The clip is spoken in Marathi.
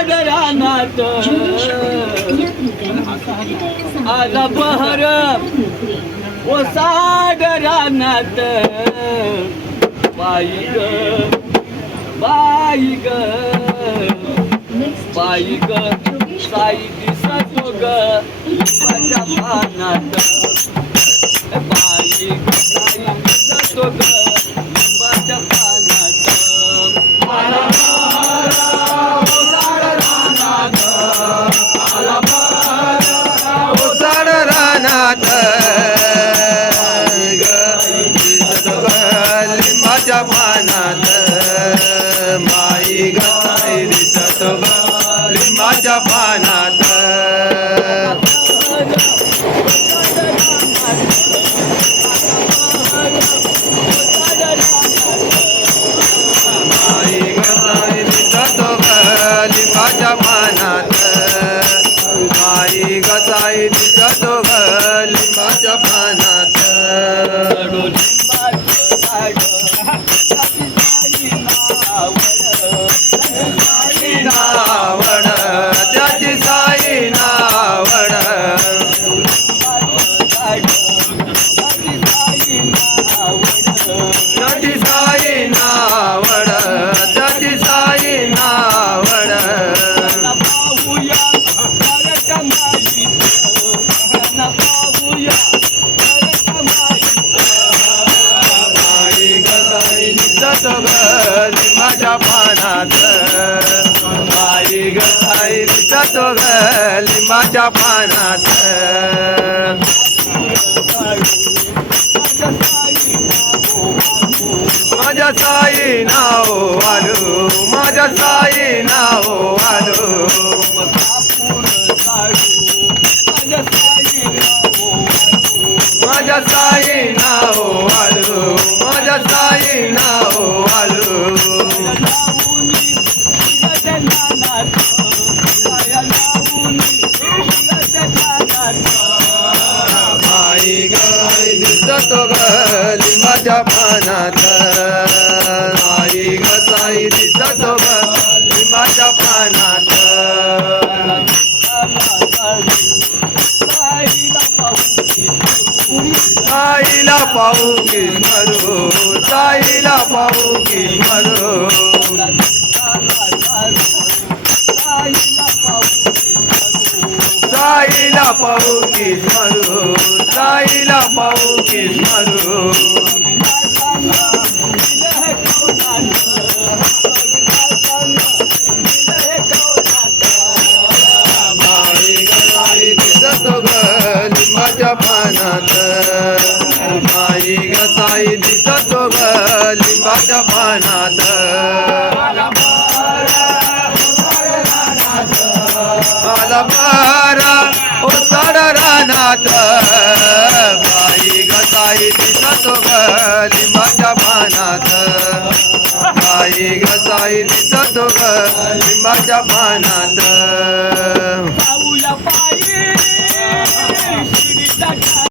साड रानात आला बहर ओ साड रानात बाई ग बाई ग बाई ग साई दिसतो ग माझ्या पानात माझ्या पानात माई गाय दिसत माझ्या लिंबाच्या पानात. माझ्या पानात माई गसाई दिसत गली माझ्या पानात माझ्या साई नाव आलो माझ्या साई नाव आलो. माझ्या साई नाव दिसत ग लिंबाच्या पानात माई गसाई दिसत ग लिंबाच्या पानात साईला पाहू की मरू साईला पाहू की मरू. साईला पाहू की मरू साईला पाहू की मरू. माई गसाई दिसत ग लिंबाच्या पानात. माई गसाई दिसत लिंबाच्या पानात. घाट बाई गसाई दिसतो गली माझ्या पानात. बाई गसाई दिसतो गली माझ्या पानात.